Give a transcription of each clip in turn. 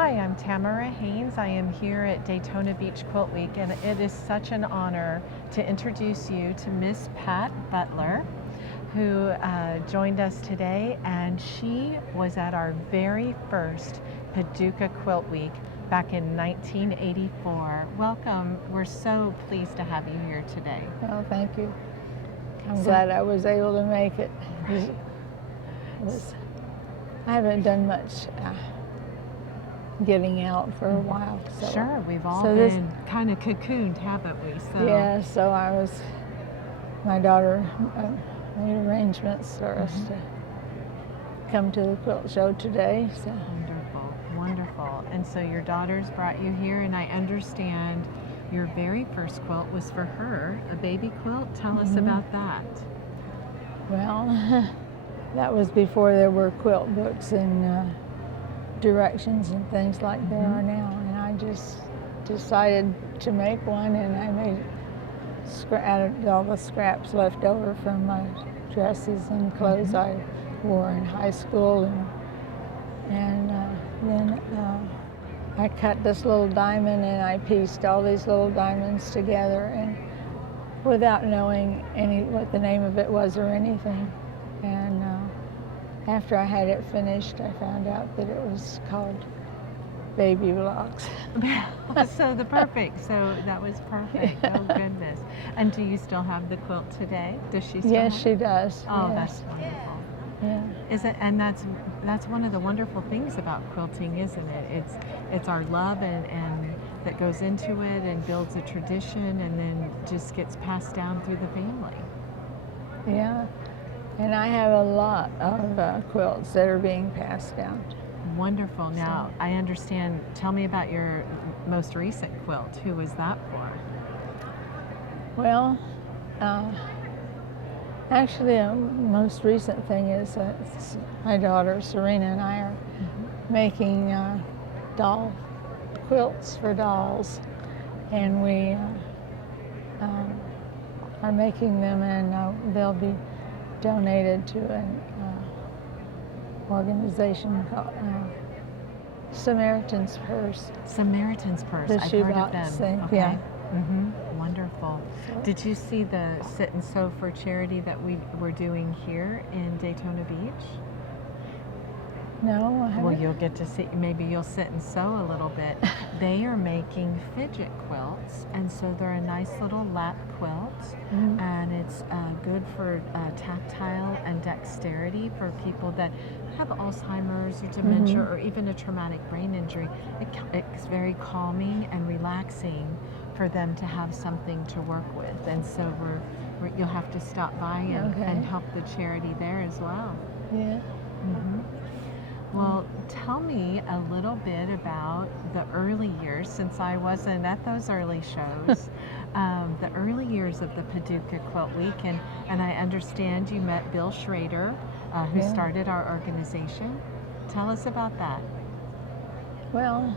Hi, I'm Tamara Hanes. I am here at Daytona Beach Quilt Week, and it is such an honor to introduce you to Miss Pat Butler, who joined us today, and she was at our very first Paducah Quilt Week back in 1984. Welcome. We're so pleased to have you here today. Well, thank you. I'm glad I was able to make it. I haven't done much getting out for a while. So, sure, we've all been kind of cocooned, haven't we? So. Yeah, so my daughter made arrangements for us to come to the quilt show today. So. Wonderful, wonderful. And so your daughter's brought you here, and I understand your very first quilt was for her, a baby quilt. Tell us about that. Well, that was before there were quilt books and directions and things like there are now, and I just decided to make one, and I made out of all the scraps left over from my dresses and clothes I wore in high school, and then I cut this little diamond, and I pieced all these little diamonds together, and without knowing what the name of it was or anything. And after I had it finished, I found out that it was called Baby Blocks. So that was perfect. Oh goodness. And do you still have the quilt today? Does she still Yes, have she does. Oh, yes. that's wonderful. Yeah. Is it? And that's one of the wonderful things about quilting, isn't it? It's our love and that goes into it and builds a tradition, and then just gets passed down through the family. Yeah. And I have a lot of quilts that are being passed down. Wonderful. Now, I understand. Tell me about your most recent quilt. Who was that for? Well, actually, the most recent thing is my daughter Serena and I are making doll quilts for dolls, and we are making them, and they'll be donated to an organization called Samaritan's Purse. Samaritan's Purse. The I've heard of shoebox them. thing. Okay. Yeah. Wonderful. Did you see the Sit and Sew for Charity that we were doing here in Daytona Beach? No, I haven't. Well, you'll get to see, maybe you'll sit and sew a little bit. They are making fidget quilts, and so they're a nice little lap quilt, and it's good for tactile and dexterity for people that have Alzheimer's or dementia or even a traumatic brain injury. It's very calming and relaxing for them to have something to work with, and so you'll have to stop by and help the charity there as well. Yeah. Well, tell me a little bit about the early years, since I wasn't at those early shows, the early years of the Paducah Quilt Week, and I understand you met Bill Schrader, who started our organization. Tell us about that. Well,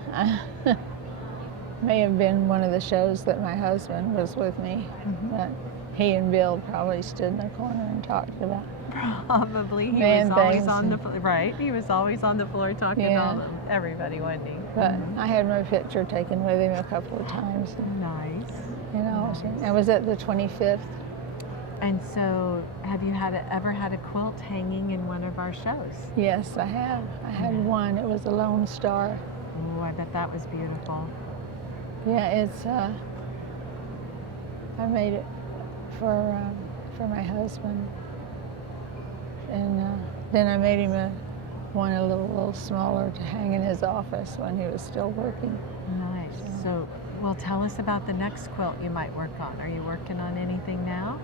may have been one of the shows that my husband was with me, but he and Bill probably stood in the corner and talked about Probably. He was always on the floor, right? He was always on the floor talking to everybody, wasn't he? But I had my picture taken with him a couple of times. Nice. You know, I was at the 25th. And so, have you ever had a quilt hanging in one of our shows? Yes, I have. I had one. It was a Lone Star. Oh, I bet that was beautiful. Yeah, it's. I made it for my husband. And then I made him one a little smaller to hang in his office when he was still working. Nice. So, well, tell us about the next quilt you might work on. Are you working on anything now?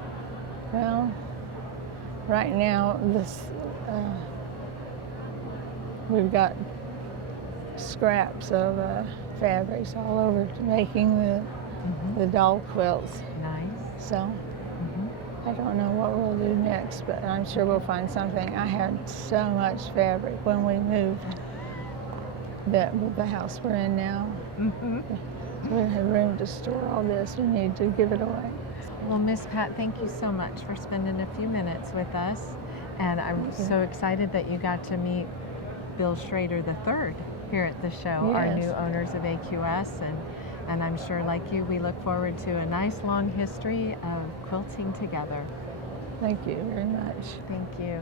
Well, right now we've got scraps of fabrics all over making the doll quilts. Nice. So. I don't know what we'll do next, but I'm sure we'll find something. I had so much fabric when we moved the house we're in now. We don't have room to store all this. We need to give it away. Well, Miss Pat, thank you so much for spending a few minutes with us. And I'm so excited that you got to meet Bill Schrader III. here at the show, our Yes. new owners of AQS, and I'm sure, like you, we look forward to a nice long history of quilting together. Thank you very much. Thank you.